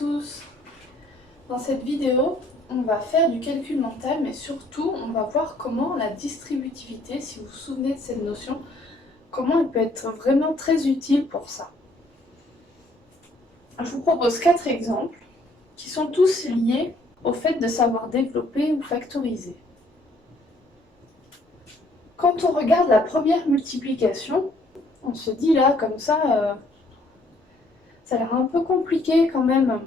tous! Dans cette vidéo, on va faire du calcul mental, mais surtout, on va voir comment la distributivité, si vous vous souvenez de cette notion, comment elle peut être vraiment très utile pour ça. Je vous propose 4 exemples qui sont tous liés au fait de savoir développer ou factoriser. Quand on regarde la première multiplication, on se dit là, comme ça a l'air un peu compliqué quand même.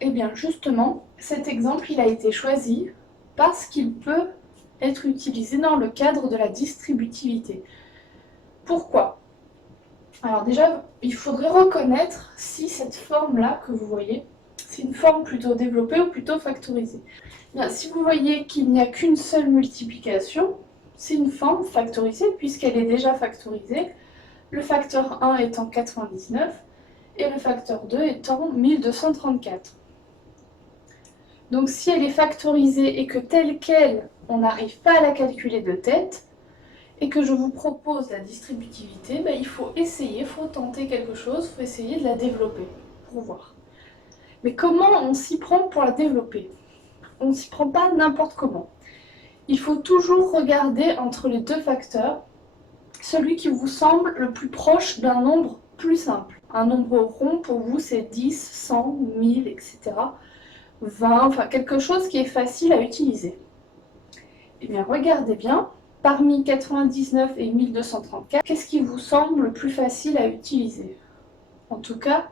Eh bien justement, cet exemple il a été choisi parce qu'il peut être utilisé dans le cadre de la distributivité. Pourquoi? Alors déjà, il faudrait reconnaître si cette forme-là que vous voyez, c'est une forme plutôt développée ou plutôt factorisée. Bien, si vous voyez qu'il n'y a qu'une seule multiplication, c'est une forme factorisée puisqu'elle est déjà factorisée, le facteur 1 étant 99 et le facteur 2 étant 1234. Donc si elle est factorisée et que telle qu'elle, on n'arrive pas à la calculer de tête, et que je vous propose la distributivité, il faut essayer, il faut tenter quelque chose, il faut essayer de la développer pour voir. Mais comment on s'y prend pour la développer? On ne s'y prend pas n'importe comment. Il faut toujours regarder entre les deux facteurs celui qui vous semble le plus proche d'un nombre plus simple. Un nombre rond pour vous c'est 10, 100, 1000, etc. 20, enfin quelque chose qui est facile à utiliser. Eh bien regardez bien, parmi 99 et 1234, qu'est-ce qui vous semble le plus facile à utiliser? En tout cas,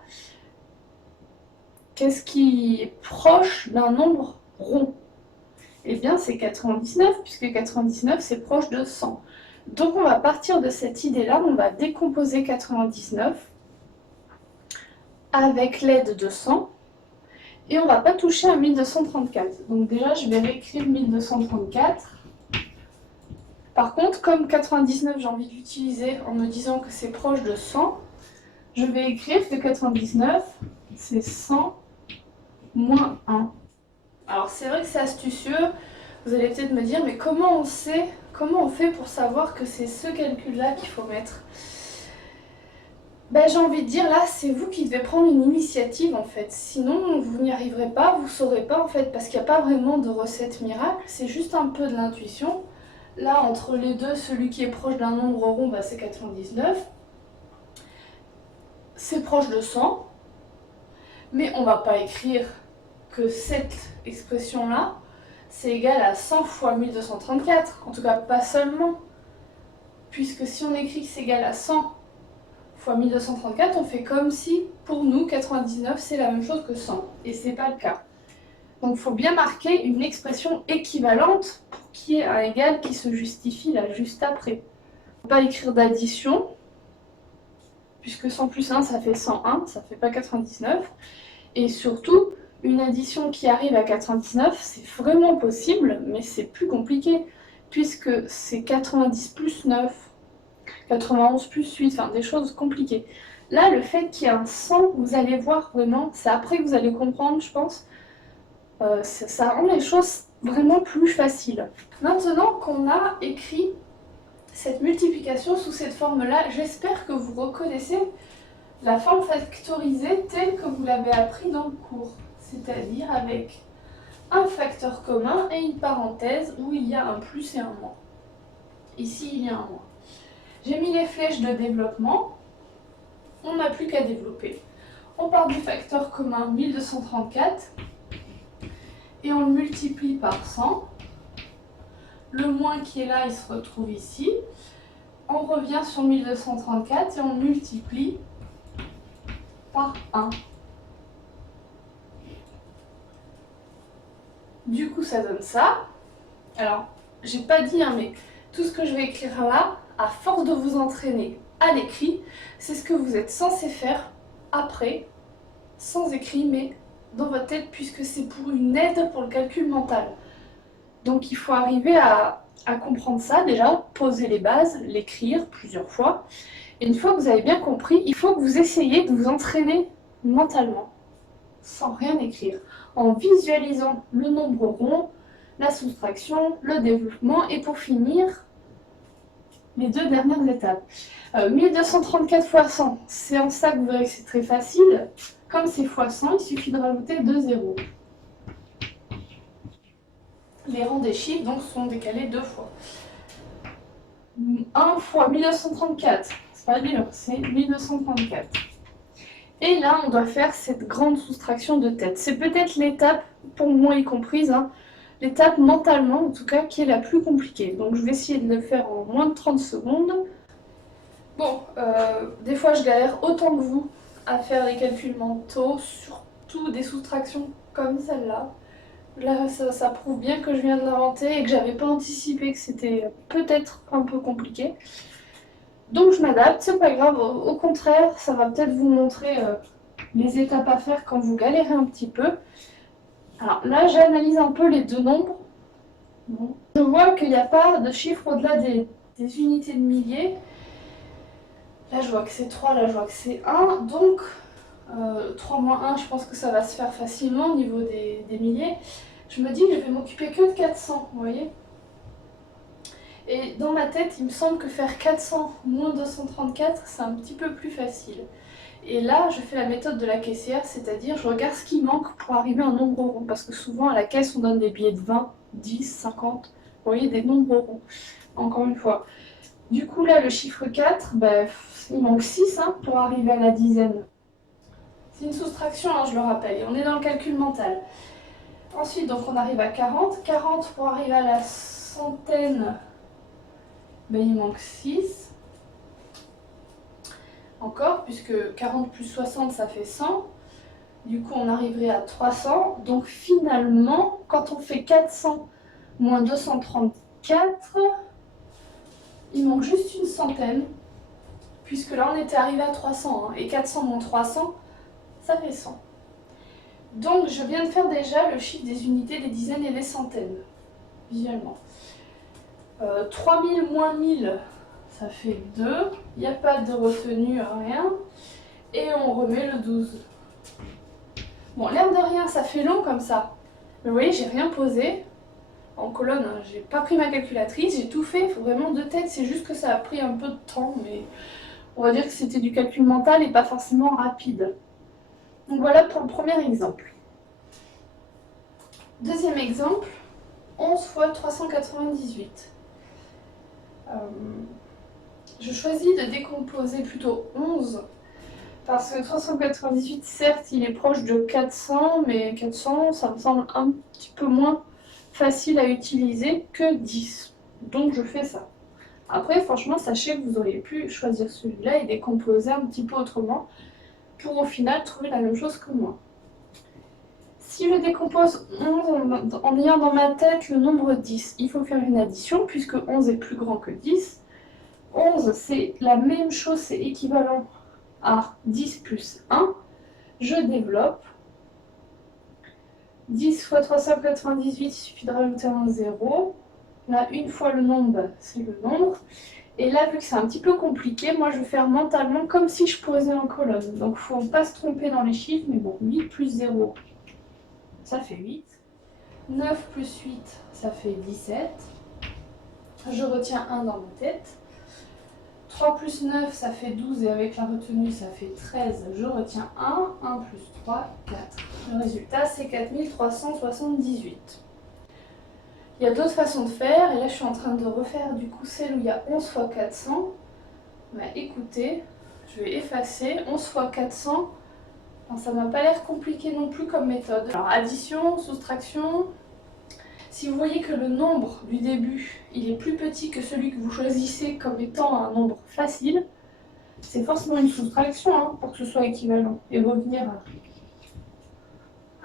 qu'est-ce qui est proche d'un nombre rond? Eh bien c'est 99, puisque 99 c'est proche de 100. Donc on va partir de cette idée-là, on va décomposer 99 avec l'aide de 100, et on ne va pas toucher à 1234. Donc déjà je vais réécrire 1234. Par contre, comme 99 j'ai envie d'utiliser en me disant que c'est proche de 100, je vais écrire que 99 c'est 100 moins 1. Alors c'est vrai que c'est astucieux, vous allez peut-être me dire mais comment on sait, comment on fait pour savoir que c'est ce calcul-là qu'il faut mettre? J'ai envie de dire là c'est vous qui devez prendre une initiative en fait, sinon vous n'y arriverez pas, vous ne saurez pas en fait, parce qu'il n'y a pas vraiment de recette miracle, c'est juste un peu de l'intuition. Là, entre les deux, celui qui est proche d'un nombre rond, c'est 99. C'est proche de 100. Mais on ne va pas écrire que cette expression-là, c'est égal à 100 fois 1234. En tout cas, pas seulement. Puisque si on écrit que c'est égal à 100 fois 1234, on fait comme si, pour nous, 99, c'est la même chose que 100. Et ce n'est pas le cas. Donc il faut bien marquer une expression équivalente pour qu'il y ait un égal qui se justifie là juste après. Il ne faut pas écrire d'addition, puisque 100 plus 1 ça fait 101, ça ne fait pas 99. Et surtout, une addition qui arrive à 99, c'est vraiment possible, mais c'est plus compliqué, puisque c'est 90 plus 9, 91 plus 8, enfin des choses compliquées. Là, le fait qu'il y ait un 100, vous allez voir vraiment, c'est après que vous allez comprendre, je pense, ça rend les choses vraiment plus faciles. Maintenant qu'on a écrit cette multiplication sous cette forme-là, j'espère que vous reconnaissez la forme factorisée telle que vous l'avez appris dans le cours, c'est-à-dire avec un facteur commun et une parenthèse où il y a un plus et un moins. Ici, il y a un moins. J'ai mis les flèches de développement, on n'a plus qu'à développer. On part du facteur commun 1234, et on le multiplie par 100. Le moins qui est là, il se retrouve ici. On revient sur 1234 et on multiplie par 1. Du coup, ça donne ça. Alors, j'ai pas dit, mais tout ce que je vais écrire là, à force de vous entraîner à l'écrit, c'est ce que vous êtes censé faire après, sans écrit, mais dans votre tête, puisque c'est pour une aide pour le calcul mental. Donc il faut arriver à comprendre ça déjà, poser les bases, l'écrire plusieurs fois. Et une fois que vous avez bien compris, il faut que vous essayiez de vous entraîner mentalement, sans rien écrire, en visualisant le nombre rond, la soustraction, le développement et pour finir, les deux dernières étapes. 1234 fois 100, c'est en ça que vous verrez que c'est très facile. Comme c'est fois 100, il suffit de rajouter 2 zéros. Les rangs des chiffres donc sont décalés 2 fois. 1 fois 1934, c'est pas dur, c'est 1934. Et là, on doit faire cette grande soustraction de tête. C'est peut-être l'étape, pour moi y comprise, hein, l'étape mentalement en tout cas, qui est la plus compliquée. Donc je vais essayer de le faire en moins de 30 secondes. Bon, des fois je galère autant que vous à faire les calculs mentaux, surtout des soustractions comme celle-là. Là, ça prouve bien que je viens de l'inventer et que j'avais pas anticipé que c'était peut-être un peu compliqué. Donc je m'adapte, c'est pas grave, au contraire, ça va peut-être vous montrer les étapes à faire quand vous galérez un petit peu. Alors là, j'analyse un peu les deux nombres. Bon. Je vois qu'il n'y a pas de chiffre au-delà des unités de milliers. Là, je vois que c'est 3, là, je vois que c'est 1. Donc, 3 moins 1, je pense que ça va se faire facilement au niveau des milliers. Je me dis que je vais m'occuper que de 400, vous voyez. Et dans ma tête, il me semble que faire 400 moins 234, c'est un petit peu plus facile. Et là, je fais la méthode de la caissière, c'est-à-dire je regarde ce qui manque pour arriver à un nombre rond. Parce que souvent, à la caisse, on donne des billets de 20, 10, 50, vous voyez, des nombres ronds. Encore une fois. Du coup, là, le chiffre 4, ben, il manque 6 hein, pour arriver à la dizaine. C'est une soustraction, hein, je le rappelle, et on est dans le calcul mental. Ensuite, donc on arrive à 40. 40 pour arriver à la centaine, ben, il manque 6. Encore, puisque 40 plus 60, ça fait 100. Du coup, on arriverait à 300. Donc finalement, quand on fait 400 moins 234, il manque juste une centaine. Puisque là, on était arrivé à 300. Hein, et 400 moins 300, ça fait 100. Donc, je viens de faire déjà le chiffre des unités, des dizaines et des centaines, visuellement. 3000 moins 1000, ça fait 2. Il n'y a pas de retenue, rien. Et on remet le 12. Bon, l'air de rien, ça fait long comme ça. Mais vous voyez, j'ai rien posé. En colonne, hein, j'ai pas pris ma calculatrice, j'ai tout fait, il faut vraiment de tête. C'est juste que ça a pris un peu de temps, mais on va dire que c'était du calcul mental et pas forcément rapide. Donc voilà pour le premier exemple. Deuxième exemple, 11 fois 398. Je choisis de décomposer plutôt 11 parce que 398, certes, il est proche de 400, mais 400, ça me semble un petit peu moins facile à utiliser que 10. Donc je fais ça. Après, franchement, sachez que vous auriez pu choisir celui-là et décomposer un petit peu autrement pour au final trouver la même chose que moi. Si je décompose 11 en ayant dans ma tête le nombre 10, il faut faire une addition puisque 11 est plus grand que 10. 11, c'est la même chose, c'est équivalent à 10 plus 1. Je développe. 10 fois 398, il suffit de rajouter un 0. Là, une fois le nombre, c'est le nombre. Et là, vu que c'est un petit peu compliqué, moi je vais faire mentalement comme si je posais en colonne. Donc il ne faut pas se tromper dans les chiffres, mais bon, 8 plus 0, ça fait 8. 9 plus 8, ça fait 17. Je retiens 1 dans ma tête. 3 plus 9, ça fait 12 et avec la retenue, ça fait 13. Je retiens 1. 1 plus 3, 4. Le résultat, c'est 4378. Il y a d'autres façons de faire, et là je suis en train de refaire du coup celle où il y a 11 fois 400. Bah, écoutez, je vais effacer 11 fois 400. Alors, ça m'a pas l'air compliqué non plus comme méthode. Alors addition, soustraction. Si vous voyez que le nombre du début, il est plus petit que celui que vous choisissez comme étant un nombre facile, c'est forcément une soustraction hein, pour que ce soit équivalent et revenir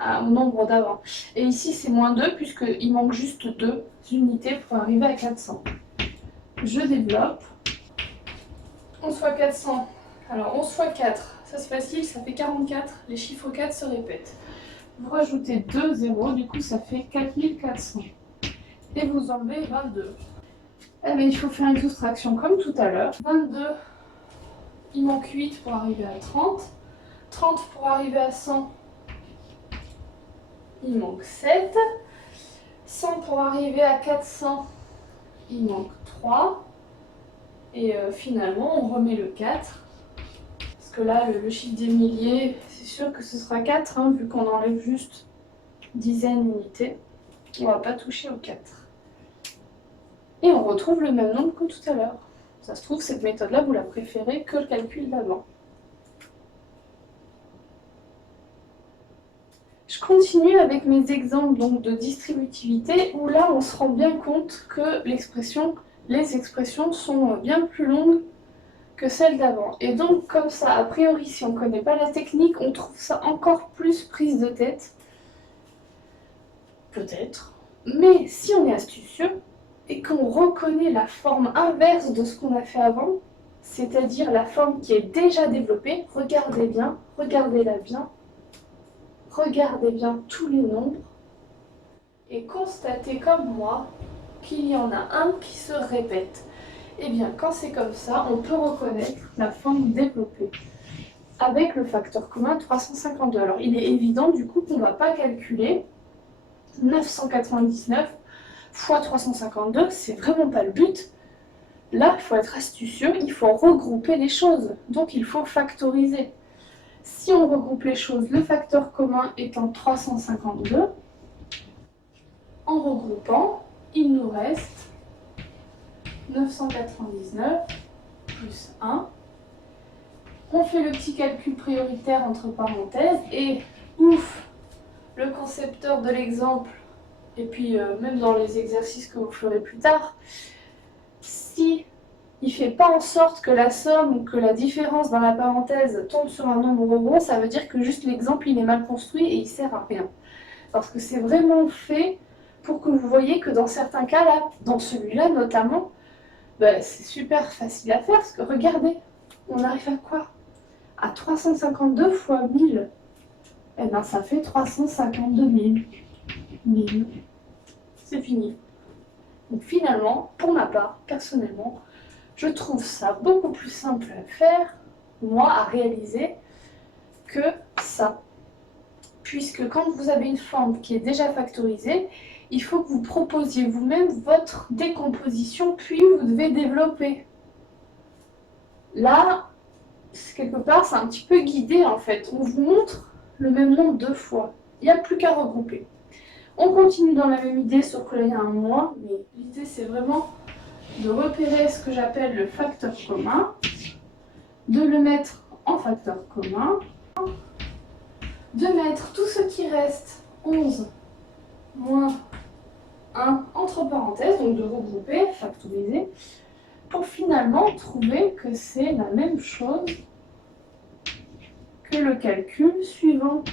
au nombre d'avant. Et ici c'est moins 2 puisqu'il manque juste 2 unités pour arriver à 400. Je développe. 11 fois 400. Alors 11 fois 4, ça c'est facile, ça fait 44. Les chiffres 4 se répètent. Vous rajoutez 2 zéros, du coup ça fait 4400. Et vous enlevez 22. Eh bien, il faut faire une soustraction comme tout à l'heure. 22, il manque 8 pour arriver à 30. 30 pour arriver à 100, il manque 7. 100 pour arriver à 400, il manque 3. Et finalement, on remet le 4. Parce que là, le chiffre des milliers, c'est sûr que ce sera 4, hein, vu qu'on enlève juste dizaines d'unités. On va pas toucher au 4. Et on retrouve le même nombre que tout à l'heure. Ça se trouve, cette méthode-là, vous la préférez que le calcul d'avant. Je continue avec mes exemples donc, de distributivité, où là, on se rend bien compte que les expressions sont bien plus longues que celles d'avant. Et donc, comme ça, a priori, si on ne connaît pas la technique, on trouve ça encore plus prise de tête. Peut-être. Mais si on est astucieux, et qu'on reconnaît la forme inverse de ce qu'on a fait avant, c'est-à-dire la forme qui est déjà développée, regardez bien, regardez-la bien, regardez bien tous les nombres, et constatez comme moi qu'il y en a un qui se répète. Et bien, quand c'est comme ça, on peut reconnaître la forme développée avec le facteur commun 352. Alors, il est évident du coup qu'on ne va pas calculer 999 fois 352, c'est vraiment pas le but. Là, il faut être astucieux, il faut regrouper les choses, donc il faut factoriser. Si on regroupe les choses, le facteur commun étant 352, en regroupant, il nous reste 999 plus 1. On fait le petit calcul prioritaire entre parenthèses et ouf, le concepteur de l'exemple, et puis même dans les exercices que vous ferez plus tard, si il ne fait pas en sorte que la somme ou que la différence dans la parenthèse tombe sur un nombre rond, ça veut dire que juste l'exemple il est mal construit et il ne sert à rien. Parce que c'est vraiment fait pour que vous voyez que dans certains cas, là, dans celui-là notamment, ben, c'est super facile à faire, parce que regardez, on arrive à quoi? À 352 fois 1000. Eh bien, ça fait 352 000. 1000. C'est fini. Donc finalement, pour ma part, personnellement, je trouve ça beaucoup plus simple à faire, moi, à réaliser, que ça. Puisque quand vous avez une forme qui est déjà factorisée, il faut que vous proposiez vous-même votre décomposition, puis vous devez développer. Là, quelque part, c'est un petit peu guidé en fait. On vous montre le même nombre deux fois. Il n'y a plus qu'à regrouper. On continue dans la même idée, sauf que là, il y a un moins. Mais l'idée, c'est vraiment de repérer ce que j'appelle le facteur commun, de le mettre en facteur commun, de mettre tout ce qui reste, 11 moins 1 entre parenthèses, donc de regrouper, factoriser, pour finalement trouver que c'est la même chose que le calcul suivant.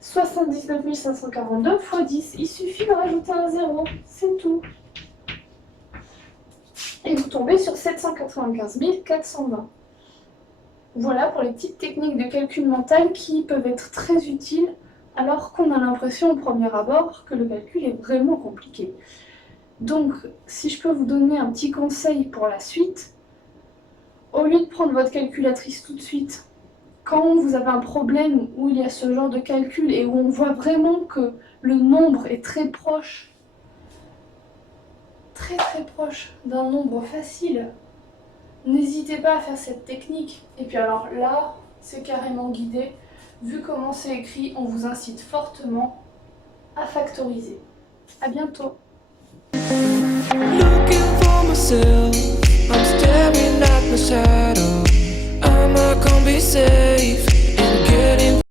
79 542 x 10, il suffit de rajouter un 0, c'est tout. Et vous tombez sur 795 420. Voilà pour les petites techniques de calcul mental qui peuvent être très utiles alors qu'on a l'impression au premier abord que le calcul est vraiment compliqué. Donc, si je peux vous donner un petit conseil pour la suite, au lieu de prendre votre calculatrice tout de suite, quand vous avez un problème où il y a ce genre de calcul et où on voit vraiment que le nombre est très proche d'un nombre facile, n'hésitez pas à faire cette technique. Et puis alors là, c'est carrément guidé. Vu comment c'est écrit, on vous incite fortement à factoriser. À bientôt. Looking for myself, I'm staring at my shadow. I'm not gonna be sad.